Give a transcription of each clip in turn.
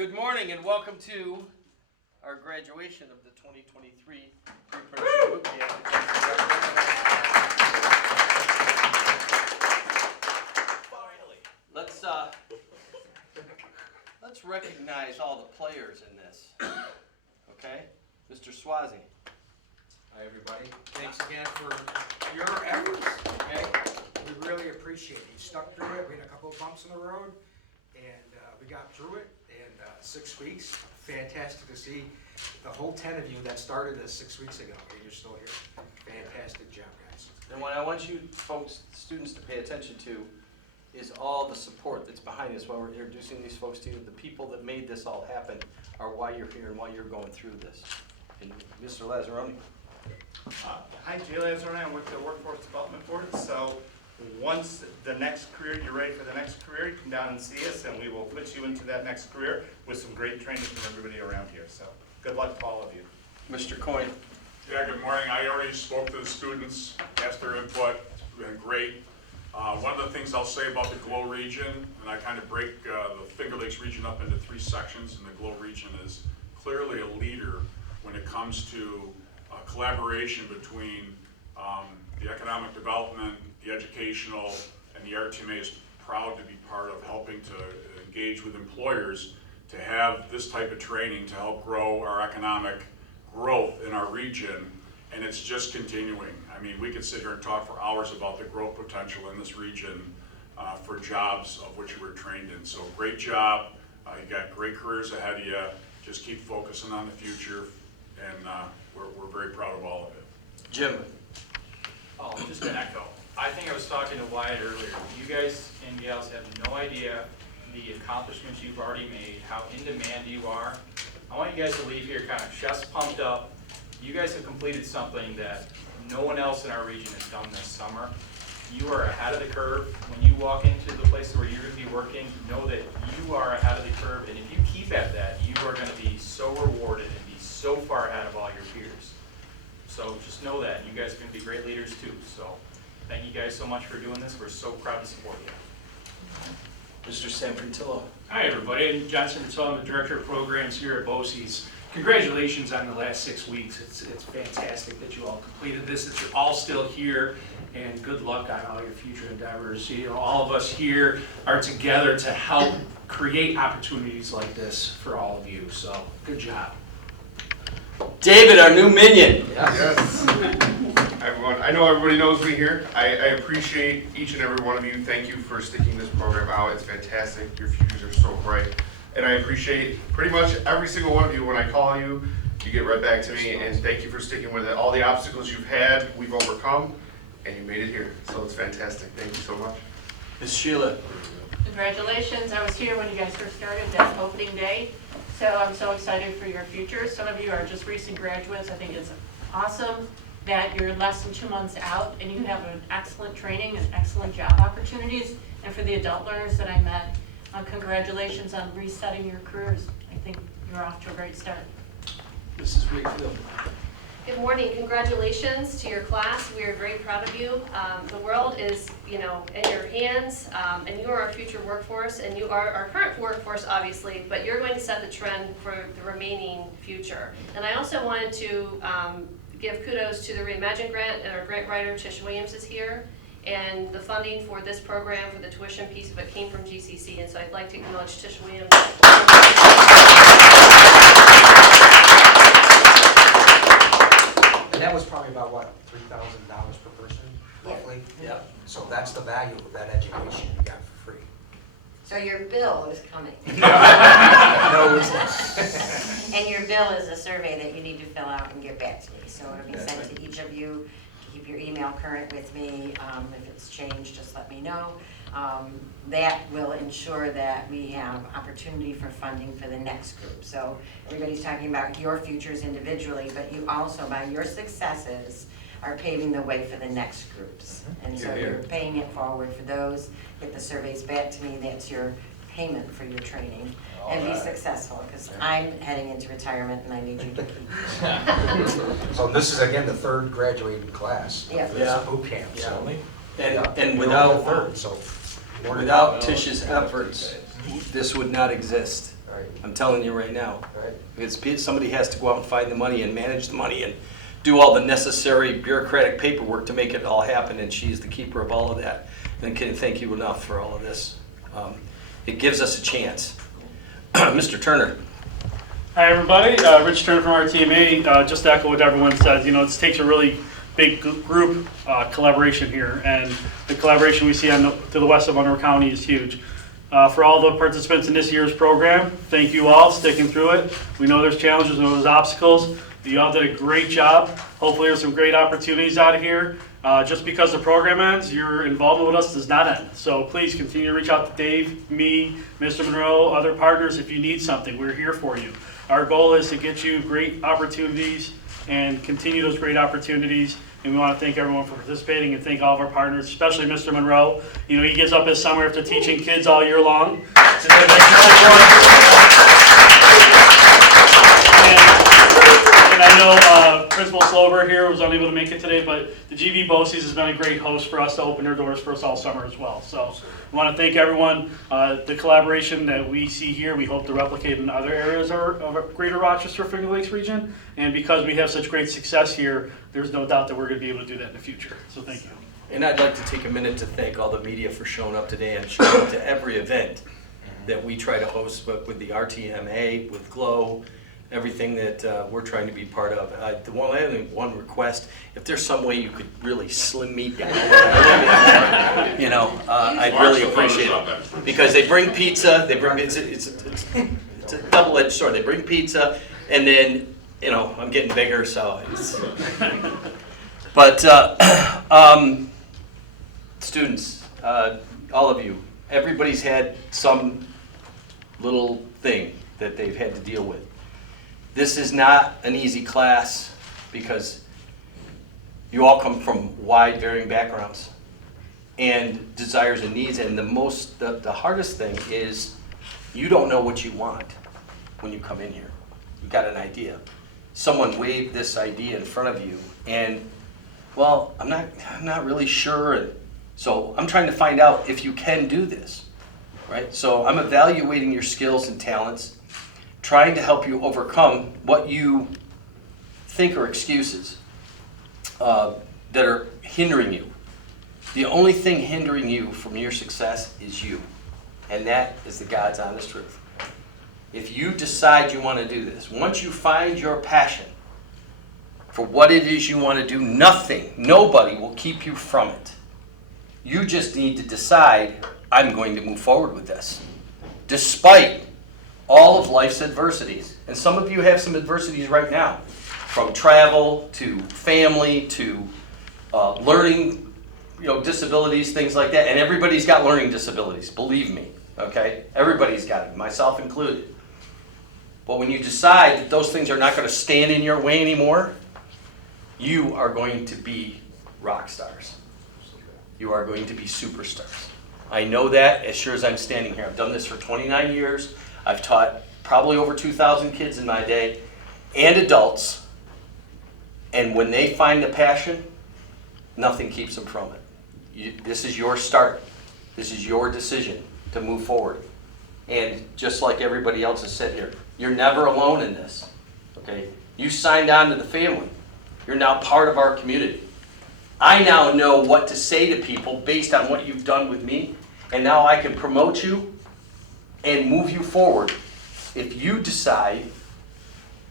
Good morning and welcome to our graduation of the 2023 Pre-Apprenticeship Boot Camp. Finally. Let's recognize all the players in this. Okay? Mr. Swazi. Hi everybody. Thanks again for your efforts. Okay? We really appreciate it. You stuck through it. We had a couple of bumps in the road and we got through it in 6 weeks. Fantastic to see the whole 10 of you that started this 6 weeks ago and you're still here. Fantastic job, guys. And what I want you folks, students, to pay attention to is all the support that's behind us while we're introducing these folks to you. The people that made this all happen are why you're here and why you're going through this. And Mr. Lazzaroni. Hi, Jay Lazzaroni. I'm with the Workforce Development Board. So once the next career, you're ready for the next career, you come down and see us and we will put you into that next career with some great training from everybody around here. So good luck to all of you. Mr. Coyne. Yeah, good morning. I already spoke to the students, asked their input. It's been great. One of the things I'll say about the GLOW region, and I kind of break the Finger Lakes region up into 3 sections, and the GLOW region is clearly a leader when it comes to collaboration between the economic development, the educational, and the RTMA is proud to be part of helping to engage with employers to have this type of training to help grow our economic growth in our region, and it's just continuing. I mean, we could sit here and talk for hours about the growth potential in this region for jobs of which you were trained in. So great job. You got great careers ahead of you. Just keep focusing on the future, and we're very proud of all of it. Jim. Oh, just an echo. I think I was talking to Wyatt earlier. You guys and gals have no idea the accomplishments you've already made, how in demand you are. I want you guys to leave here kind of chest pumped up. You guys have completed something that no one else in our region has done this summer. You are ahead of the curve. When you walk into the place where you're going to be working, know that you are ahead of the curve, and if you keep at that, you are going to be so rewarded and be so far ahead of all your peers. So just know that. You guys are going to be great leaders too. So thank you guys so much for doing this. We're so proud to support you. Mr. Sanfrantillo. Hi everybody, I'm John Sanfrantillo. I'm the Director of Programs here at BOCES. Congratulations on the last 6 weeks. It's fantastic that you all completed this, that you're all still here, and good luck on all your future endeavors. You know, all of us here are together to help create opportunities like this for all of you, so good job. David, our new minion. Yes. Hi everyone. I know everybody knows me here. I appreciate each and every one of you. Thank you for sticking this program out. It's fantastic. Your futures are so bright. And I appreciate pretty much every single one of you. When I call you, you get right back to me. And thank you for sticking with it. All the obstacles you've had, we've overcome, and you made it here. So it's fantastic. Thank you so much. Ms. Sheila. Congratulations. I was here when you guys first started, that opening day. So I'm so excited for your future. Some of you are just recent graduates. I think it's awesome that you're less than 2 months out and you have an excellent training and excellent job opportunities. And for the adult learners that I met, congratulations on resetting your careers. I think you're off to a great start. Mrs. Wakefield. Good morning. Congratulations to your class. We are very proud of you. The world is, in your hands, and you are our future workforce, and you are our current workforce, obviously, but you're going to set the trend for the remaining future. And I also wanted to give kudos to the Reimagine grant, and our grant writer, Tish Williams, is here. And the funding for this program, for the tuition piece of it, came from GCC, and so I'd like to acknowledge Tish Williams. And that was probably about, what, $3,000 per person, roughly? Yeah. So that's the value of that education you got for free. So your bill is coming. No, it's not. And your bill is a survey that you need to fill out and get back to me. So it'll be sent to each of you. Keep your email current with me. If it's changed, just let me know. That will ensure that we have opportunity for funding for the next group. So everybody's talking about your futures individually, but you also, by your successes, are paving the way for the next groups. And so you're paying it forward for those. Get the surveys back to me. That's your payment for your training. And be successful, because I'm heading into retirement and I need you to keep. So this is, again, the 3rd graduating class Yeah. of this boot camp. So. And without without Tish's efforts, this would not exist. Right. I'm telling you right now. Right. Somebody has to go out and find the money and manage the money and do all the necessary bureaucratic paperwork to make it all happen, and she's the keeper of all of that. And can't thank you enough for all of this. It gives us a chance. Mr. Turner. Hi, everybody. Rich Turner from RTMA. Just to echo what everyone says, you know, it takes a really big group collaboration here, and the collaboration we see to the west of Monroe County is huge. For all the participants in this year's program, thank you all sticking through it. We know there's challenges, we know there's obstacles. You all did a great job. Hopefully there's some great opportunities out of here. Just because the program ends, your involvement with us does not end. So please continue to reach out to Dave, me, Mr. Monroe, other partners if you need something. We're here for you. Our goal is to get you great opportunities and continue those great opportunities. And we want to thank everyone for participating and thank all of our partners, especially Mr. Monroe. You know, he gives up his summer after teaching kids all year long. And I know Principal Slover here was unable to make it today, but the GV BOCES has been a great host for us to open their doors for us all summer as well. So we want to thank everyone. The collaboration that we see here, we hope to replicate in other areas of greater Rochester, Finger Lakes region. And because we have such great success here, there's no doubt that we're going to be able to do that in the future. So thank you. And I'd like to take a minute to thank all the media for showing up today and showing up to every event that we try to host, but with the RTMA, with GLOW, everything that we're trying to be part of. I have one request: if there's some way you could really slim me down, you know, I'd really appreciate it. Because they bring pizza, it's a double-edged sword. They bring pizza, and then, you know, I'm getting bigger, so it's. But students, all of you, everybody's had some little thing that they've had to deal with. This is not an easy class because you all come from wide, varying backgrounds and desires and needs. And the hardest thing is you don't know what you want when you come in here. You've got an idea. Someone waved this idea in front of you, and well, I'm not really sure. And so I'm trying to find out if you can do this, right? So I'm evaluating your skills and talents, trying to help you overcome what you think are excuses that are hindering you. The only thing hindering you from your success is you, and that is the God's honest truth. If you decide you want to do this, once you find your passion for what it is you want to do, nobody will keep you from it. You just need to decide, I'm going to move forward with this, despite all of life's adversities. And some of you have some adversities right now, from travel to family to learning, disabilities, things like that. And everybody's got learning disabilities, believe me, okay? Everybody's got it, myself included. But when you decide that those things are not going to stand in your way anymore, you are going to be rock stars. You are going to be superstars. I know that as sure as I'm standing here. I've done this for 29 years. I've taught probably over 2,000 kids in my day, and adults. And when they find the passion, nothing keeps them from it. This is your start. This is your decision to move forward. And just like everybody else has said here, you're never alone in this. Okay? You signed on to the family. You're now part of our community. I now know what to say to people based on what you've done with me, and now I can promote you and move you forward if you decide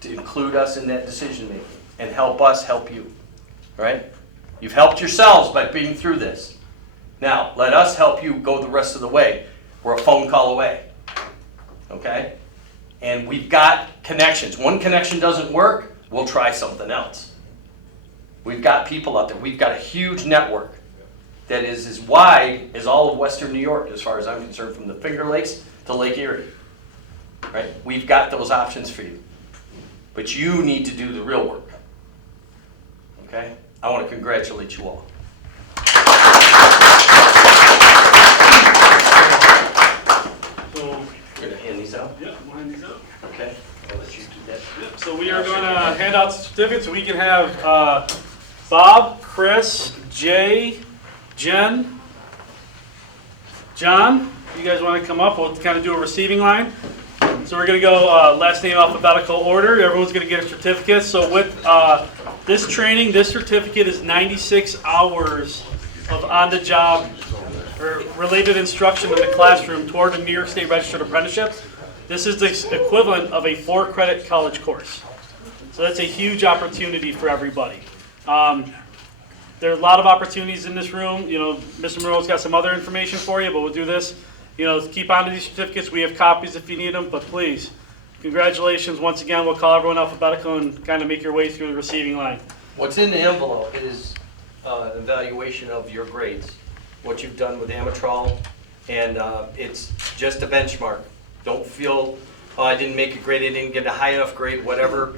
to include us in that decision making and help us help you. Right? You've helped yourselves by being through this. Now, let us help you go the rest of the way. We're a phone call away. Okay? And we've got connections. One connection doesn't work, we'll try something else. We've got people out there. We've got a huge network that is as wide as all of Western New York, as far as I'm concerned, from the Finger Lakes to Lake Erie. Right? We've got those options for you. But you need to do the real work. Okay? I want to congratulate you all. So, You're going to hand these out? yeah, we'll hand these out. Okay. I'll let you do that. Yep, so we are going to hand out certificates. We can have Bob, Chris, Jay, Jen, John. You guys want to come up? We'll kind of do a receiving line. So we're gonna go last name alphabetical order. Everyone's gonna get a certificate. So with this training, this certificate is 96 hours of on-the-job or related instruction in the classroom toward a New York State Registered Apprenticeship. This is the equivalent of a 4-credit college course. So that's a huge opportunity for everybody. There are a lot of opportunities in this room. You know, Mr. Monroe's got some other information for you, but we'll do this. You know, keep on to these certificates. We have copies if you need them, but please, congratulations once again. We'll call everyone alphabetical and kind of make your way through the receiving line. What's in the envelope is an evaluation of your grades, what you've done with Amatrol, and it's just a benchmark. Don't feel, oh, I didn't make a grade, I didn't get a high enough grade, whatever.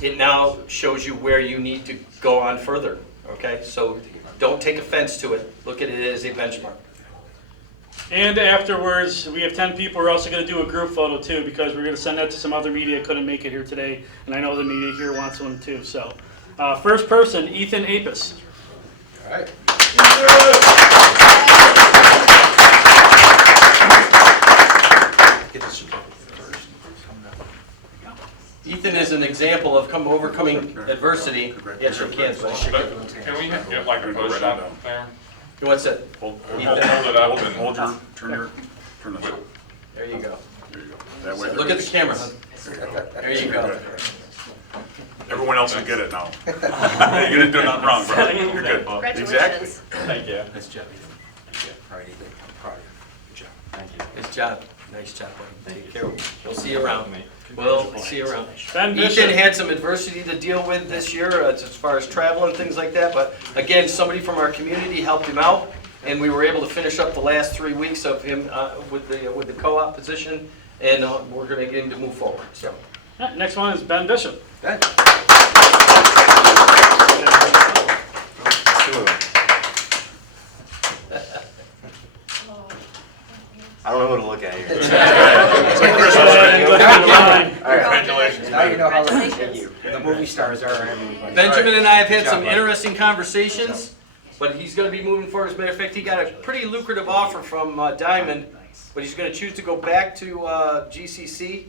It now shows you where you need to go on further, okay? So don't take offense to it. Look at it as a benchmark. And afterwards, we have 10 people. We're also going to do a group photo too, because we're going to send that to some other media. Couldn't make it here today, and I know the media here wants one too. So, first person, Ethan Apis. All right. Ethan is an example of overcoming adversity. Yes, you can. Can we get like a post up there? What's it? Hold Ethan. it up and Turn this. There you go. There you go. That way. Look at the camera. There you go. Everyone else will get it now. You didn't do nothing wrong, bro. You're good. Exactly. Congratulations. Thank you. Nice job, Ethan. I'm proud of you. Good job. Thank you. Nice job. Nice job, buddy. Take care. We'll see you around. We'll see you around. Ben Ethan Bishop. had some adversity to deal with this year as far as travel and things like that, but again, somebody from our community helped him out, and we were able to finish up the last 3 weeks of him with the co-op position, and we're going to get him to move forward. So, Next one is Ben Bishop. Ben. I don't know who to look at here. It's like Christmas. Congratulations. Now you know how lucky the movie stars are. Everybody. Benjamin and I have had Good job, some bud. interesting conversations, but he's going to be moving forward. As a matter of fact, he got a pretty lucrative offer from Diamond, but he's going to choose to go back to GCC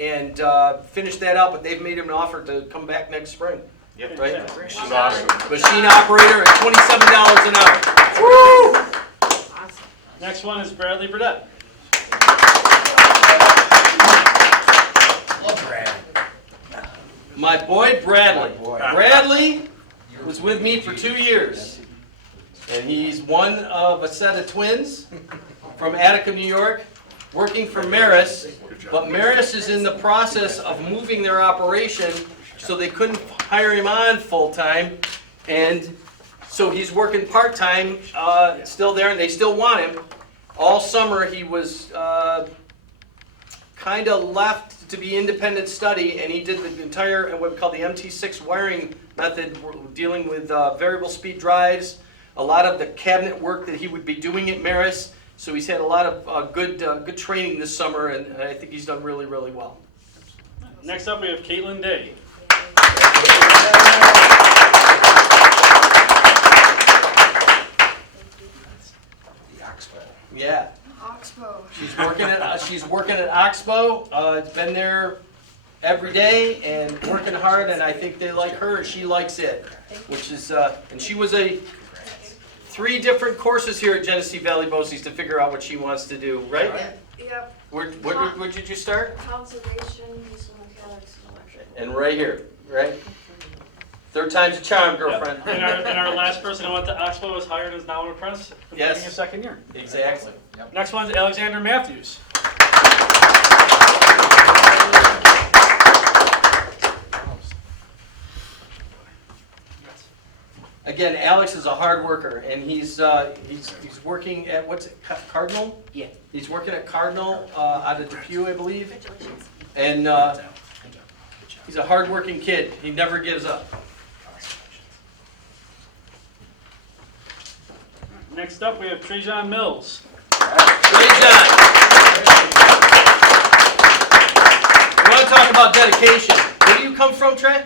and finish that out, but they've made him an offer to come back next spring. Yep. Right? This is awesome. Machine operator at $27 an hour. Woo! Next one is Bradley Burdett. Love Brad. My boy Bradley. My boy. Bradley was with me for 2 years, and he's one of a set of twins from Attica, New York, working for Maris, but Maris is in the process of moving their operation, so they couldn't hire him on full-time, and so he's working part-time, still there, and they still want him. All summer, he was kind of left to be independent study, and he did the entire, what we call the MT6 wiring method, dealing with variable speed drives, a lot of the cabinet work that he would be doing at Maris. So he's had a lot of good training this summer, and I think he's done really, really well. Next up, we have Caitlin Day. The Oxbow. Yeah, Oxbow. she's working at Oxbow. It's been there every day and working hard, and I think they like her, and she likes it, which is and she was 3 different courses here at Genesee Valley BOCES to figure out what she wants to do, right? Yep. Where did you start? Conservation, diesel mechanics, and electrical. And right here, right? 3rd time's a charm, girlfriend. And our last person who went to Oxbow was hired as now an apprentice, completing Yes. his 2nd year. Exactly. Next one's Alexander Matthews. Again, Alex is a hard worker, and he's working at, what's it, Cardinal? Yeah. He's working at Cardinal out of Depew, I believe, Congratulations. and he's a hard-working kid. He never gives up. Next up, we have Trajan Mills. Great job. We want to talk about dedication. Where do you come from, Trey?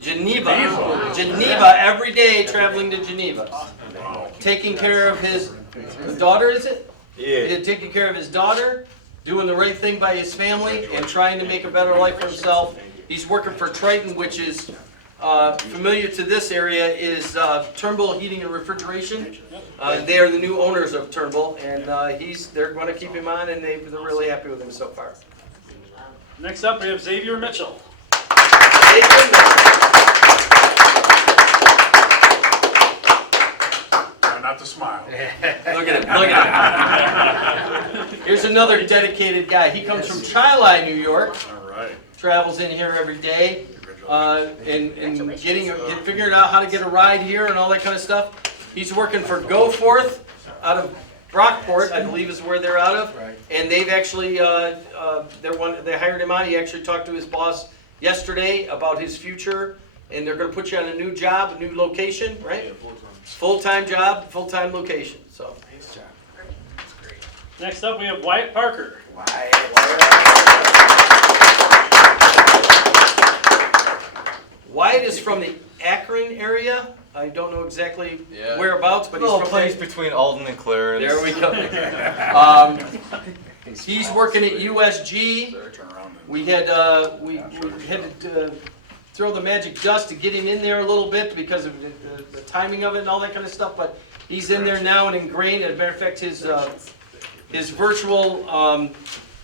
Geneva, every day traveling to Geneva. Taking care of his daughter, is it? Yeah. Taking care of his daughter, doing the right thing by his family and trying to make a better life for himself. He's working for Triton, which is familiar to this area, is Turnbull Heating and Refrigeration. They are the new owners of Turnbull, and they're going to keep him on, and they're really happy with him so far. Next up, we have Xavier Mitchell. Xavier Mitchell. Not to smile. Look at him, look at him. Here's another dedicated guy. He comes from Chi-Li, New York. All right. Travels in here every day, and figuring out how to get a ride here and all that kind of stuff. He's working for Go Forth out of Brockport, I believe is where they're out of. Right. And they've actually, they hired him on. He actually talked to his boss yesterday about his future, and they're gonna put you on a new job, a new location, right? Full-time job, full-time location, so. Nice job. That's great. Next up, we have Wyatt Parker. Wyatt is from the Akron area. I don't know exactly Yeah. whereabouts, but he's Little from place there. between Alden and Clarence. There we go. He's working at USG. Turn around then. We had to throw the magic dust to get him in there a little bit because of the timing of it and all that kind of stuff. But he's in there now and ingrained. As a matter of fact, his virtual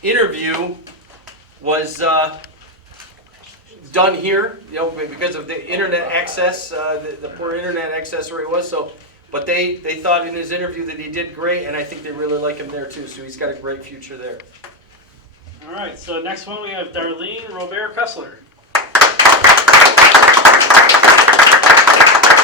interview was done here, because of the internet access, the poor internet access where he was. So, but they thought in his interview that he did great, and I think they really like him there too. So he's got a great future there. All right, so next one we have Darlene Robert Kessler.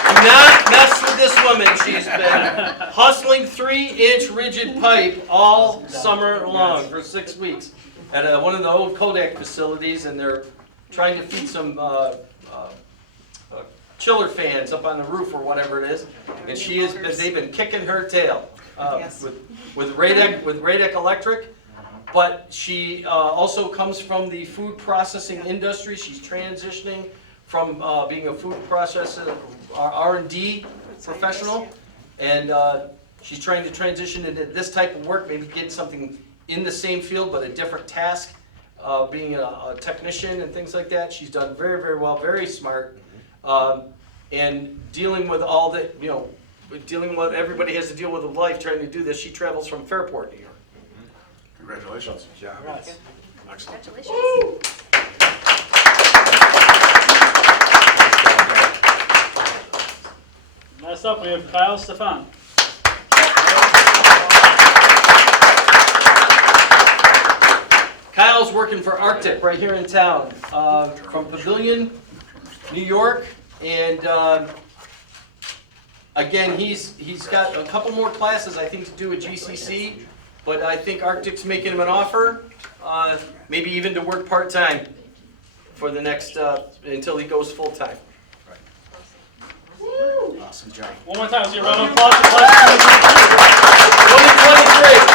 Do not mess with this woman. She's been hustling 3-inch rigid pipe all summer long for 6 weeks at one of the old Kodak facilities, and they're trying to feed some chiller fans up on the roof or whatever it is. And they've been kicking her tail with Radek Electric. But she also comes from the food processing industry. She's transitioning from being a food processor, R&D professional, and she's trying to transition into this type of work, maybe get something in the same field but a different task, being a technician and things like that. She's done very, very well, very smart, and dealing with all that, dealing with what everybody has to deal with in life, trying to do this. She travels from Fairport, New York. Congratulations. Good job. Congrats. Excellent. Congratulations. Next up, we have Kyle Stefan. Kyle's working for Arctic right here in town, from Pavilion, New York, and again, he's got a couple more classes I think to do at GCC, but I think Arctic's making him an offer, maybe even to work part-time for the next until he goes full-time. Awesome job. One more time, let's give a round of applause for class 2023.